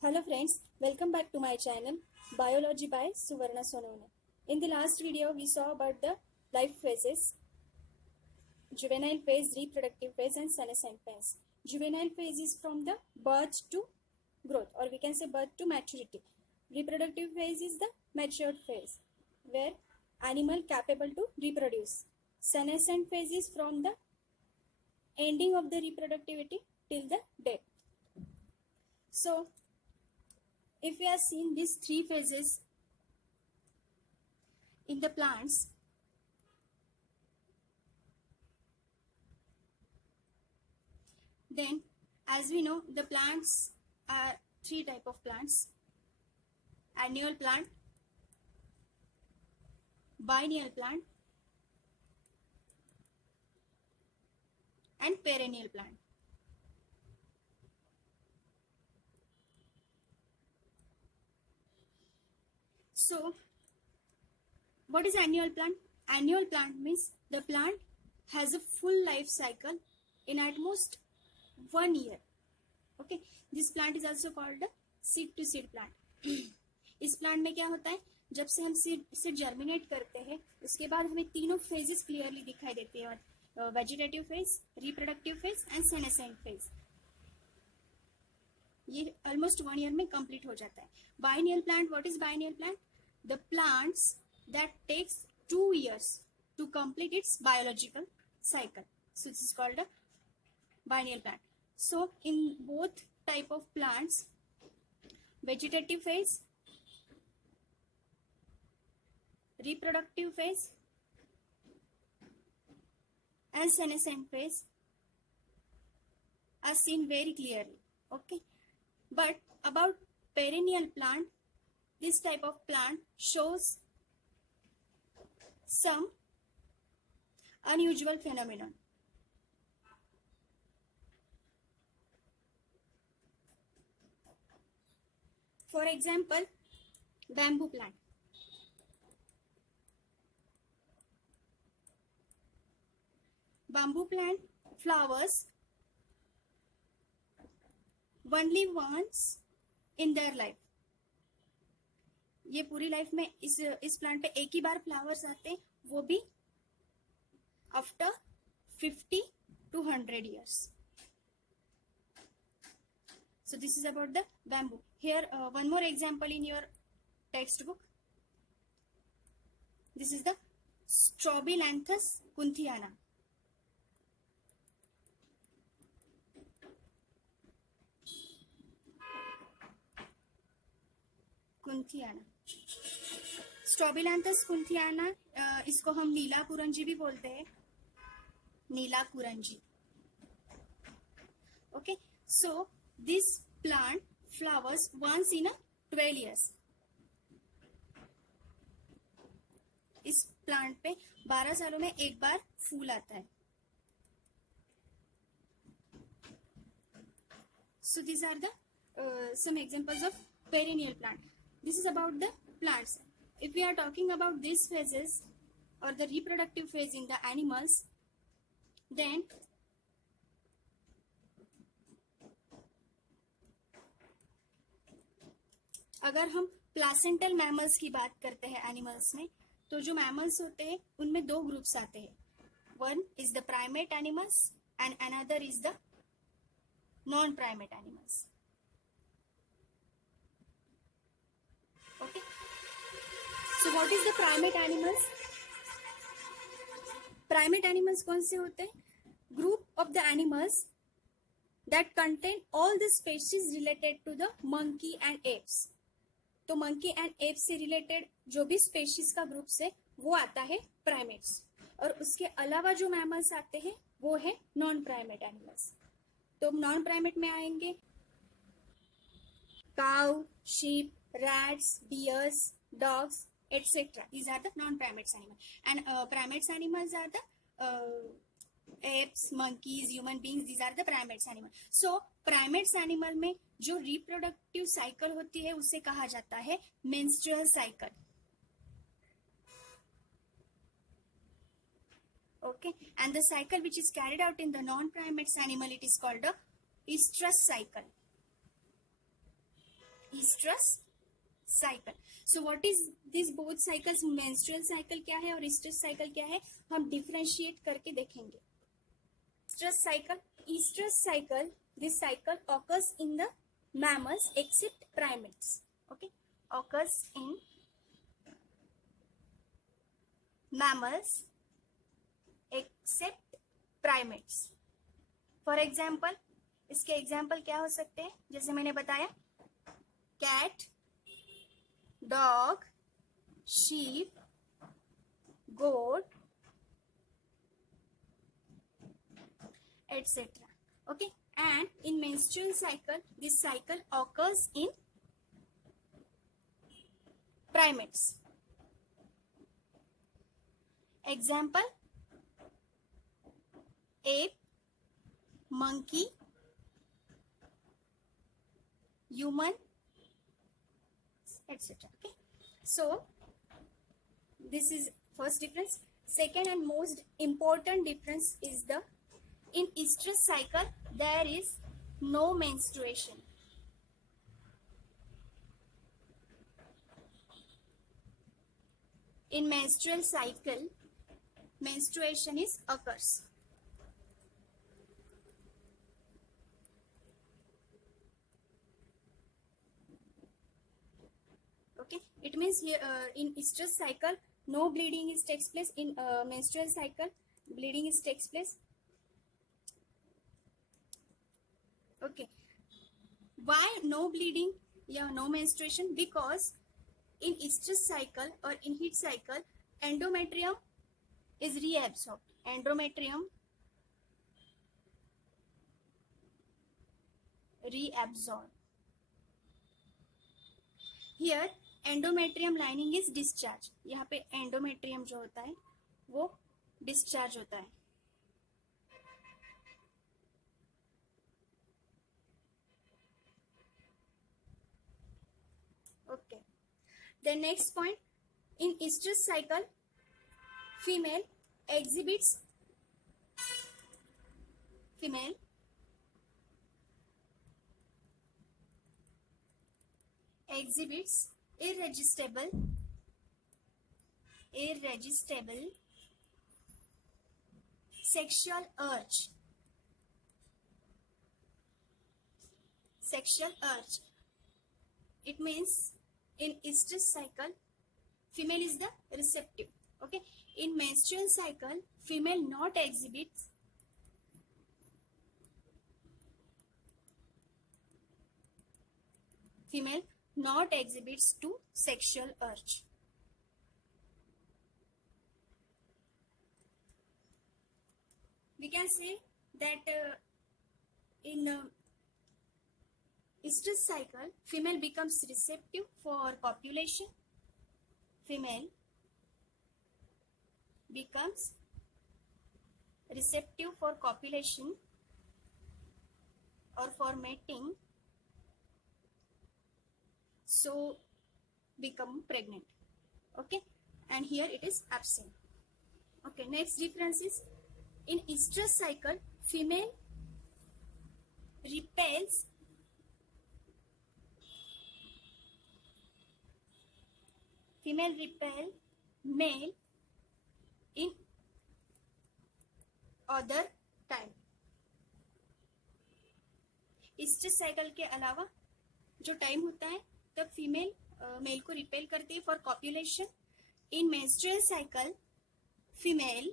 Hello friends, welcome back to my channel Biology by Suvarna Sonone. In the last video we saw about the life phases, juvenile phase, reproductive phase and senescent phase. Juvenile phase is from the birth to growth, or we can say birth to maturity. Reproductive phase is the matured phase where animal capable to reproduce. Senescent phase is from the ending of the reproductivity till the death. So if we are seeing these three phases in the plants, then as we know, the plants are three type of plants: annual plant, biennial plant and perennial plant. So what is annual plant? Annual plant means the plant has a full life cycle in at most 1 year. Okay, this plant is also called a seed to seed plant. इस plant में क्या होता है, जब से हम seed germinate करते हैं उसके बाद हमें तीनों फेजेस क्लियरली दिखाई देते हैं, vegetative phase, reproductive phase and senescent phase. ये ऑलमोस्ट 1 ईयर में कंप्लीट हो जाता है. Biennial plant, what is biennial plant? The plants that takes 2 years to complete its biological cycle. So this is called a biennial plant. So in both type of plants, vegetative phase, reproductive phase and senescent phase are seen very clearly. Okay, but about perennial plant, this type of plant shows some unusual phenomenon. For example, bamboo plant. Bamboo plant flowers only once in their life. ये पूरी life में इस plant पे एक ही बार flowers आते हैं, वो भी after 50 to 100 years. So this is about the bamboo. Here one more example in your textbook. This is the Strobilanthus kunthiana. Kunthiana, Strobilanthes kunthiana, इसको हम नीला कुरंजी भी बोलते हैं, Neela Kurinji. Okay, so this plant flowers once in 12 years. इस plant पे 12 सालों में एक बार फूल आता है. So these are the some examples of perennial plant. This is about the plants. If we are talking about these phases or the reproductive phase in the animals, then अगर हम placental mammals की बात करते हैं animals में, तो जो mammals होते हैं उनमें दो ग्रुप्स आते हैं. One is the primate animals and another is the non primate animals. Okay, so what is the primate animals? Primate animals कौन से होते हैं? Group of the animals that contain all the species related to the monkey and apes. तो monkey and apes से related जो भी species का group है वो आता है primates, और उसके अलावा जो mammals आते हैं वो है non primate animals. तो non primate में आएंगे cow, sheep, rats, deers, dogs, etc. These are the non-primates animals. And primates animals are the apes, monkeys, human beings. These are the primates animals. So primates animal में जो reproductive cycle होती है उसे कहा जाता है menstrual cycle. Okay, and the cycle which is carried out in the non-primates animal, it is called the estrus cycle. estrus cycle. So what is these both cycles? Menstrual cycle क्या है और estrus cycle क्या है, हम differentiate करके देखेंगे. Estrus cycle, this cycle occurs in the mammals except primates. Okay, occurs in mammals except primates. For example, इसके example क्या हो सकते हैं, जैसे मैंने बताया, cat, dog, sheep, goat, etc. Okay, and in menstrual cycle, this cycle occurs in primates. Example, ape, monkey, human, etc. Okay, so this is first difference. Second and most important difference is the in estrus cycle there is no menstruation. In menstrual cycle, menstruation is occurs. Okay, it means here in estrus cycle no bleeding is takes place. In menstrual cycle bleeding is takes place. Okay, why no bleeding? Yeah, no menstruation, because in estrus cycle or in heat cycle endometrium is reabsorbed. Endometrium reabsorbed. Here endometrium lining is discharge. यहाँ पे endometrium जो होता है वो discharge होता है. Okay. The next point, in estrus cycle, female exhibits irresistible sexual urge. It means in estrus cycle female is the receptive. Okay, in menstrual cycle female not exhibits to sexual urge. We can say that in estrus cycle female becomes receptive for copulation. Female becomes receptive for copulation or for mating, so become pregnant. Okay, and here it is absent. Okay, next difference is in estrus cycle female repels male in other time. estrus cycle के अलावा जो time होता है तब female male को repel करती है for copulation. In menstrual cycle female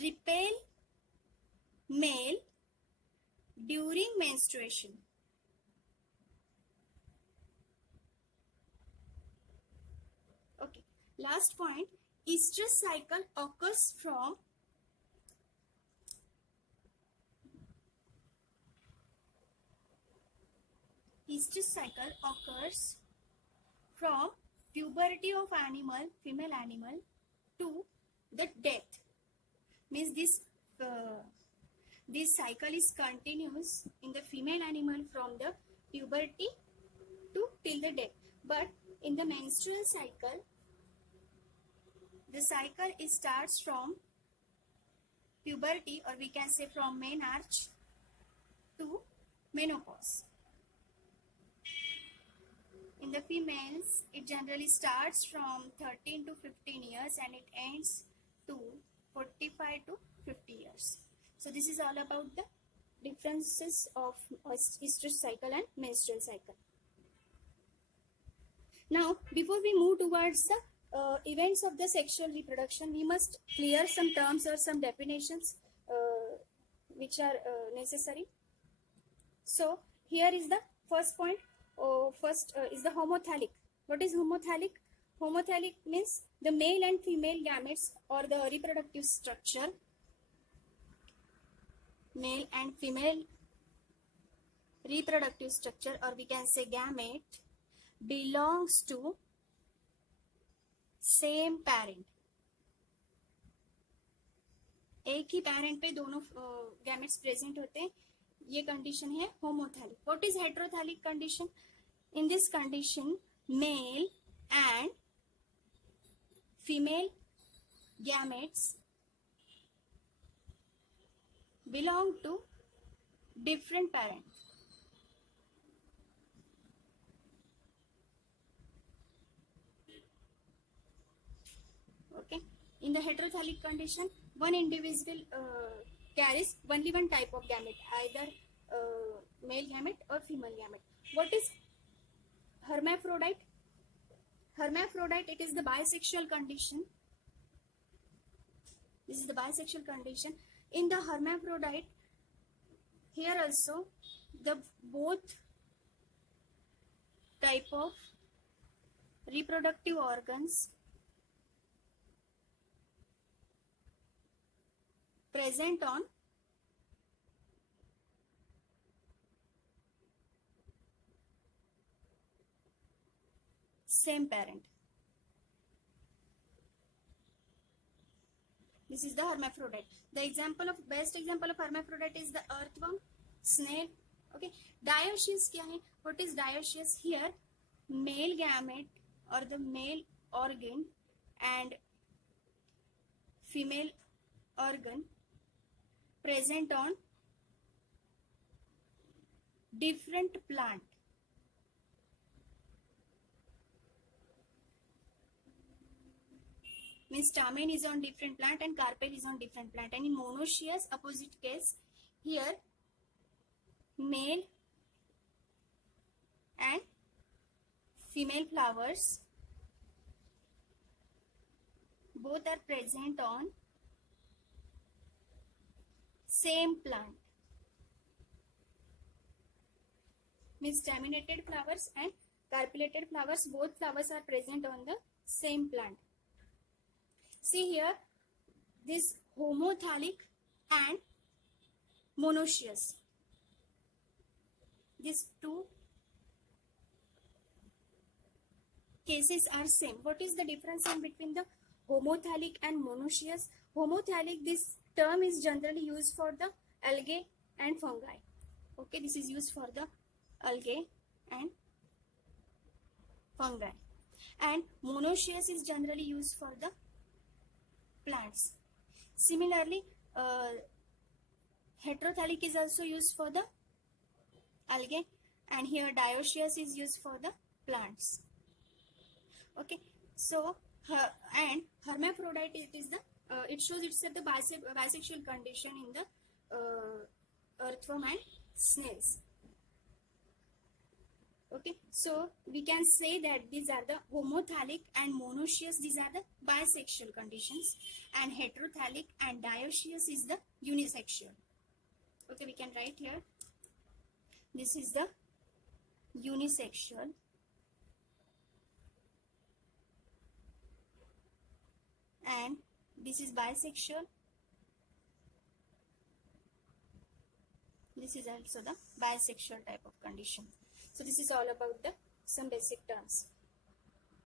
repel male during menstruation. Okay, last point, estrus cycle occurs from puberty of female animal to the death. Means this cycle is continuous in the female animal from the puberty to till the death. But in the menstrual cycle, the cycle starts from puberty, or we can say from menarche to menopause. the females, it generally starts from 13 to 15 years and it ends to 45 to 50 years. So this is all about the differences of estrous cycle and menstrual cycle. Now, before we move towards the events of the sexual reproduction, we must clear some terms or some definitions which are necessary. So, here is the first point. First is the homothallic. What is homothallic? Homothallic means the male and female gametes or the reproductive structure. Male and female reproductive structure, or we can say gamete, belongs to same parent. एक ही parent पे दोनों gametes present होते हैं. ये condition है homothallic. What is heterothallic condition? In this condition male and female gametes belong to different parent. Okay, in the heterothallic condition, one individual carries only one type of gamete, either male gamete or female gamete. What is hermaphrodite? Hermaphrodite, it is the bisexual condition. This is the bisexual condition. In the hermaphrodite, here also the both type of reproductive organs present on same parent. This is the hermaphrodite. The best example of hermaphrodite is the earthworm, snail. Okay, dioecious क्या है? What is dioecious? Here, male gamete or the male organ and female organ present on different plant. Means stamen is on different plant and carpel is on different plant. And in monoecious, opposite case, here male and female flowers both are present on same plant. Means staminated flowers and carpellated flowers, both flowers are present on the same plant. See here, this homothallic and monoecious. These two cases are same. What is the difference in between the homothallic and monoecious? Homothallic, this term is generally used for the algae and fungi. Okay, this is used for the algae and fungi. And monoecious is generally used for the plants. Similarly, heterothallic is also used for the algae, and here dioecious is used for the plants. Okay, so and hermaphrodite, it is the it shows itself the bisexual condition in the earthworm and snails. Okay, so we can say that these are the homothallic and monoecious, these are the bisexual conditions, and heterothallic and dioecious is the unisexual. Okay, we can write here, this is the unisexual, and this is bisexual, this is also the bisexual type of condition. So this is all about the some basic terms.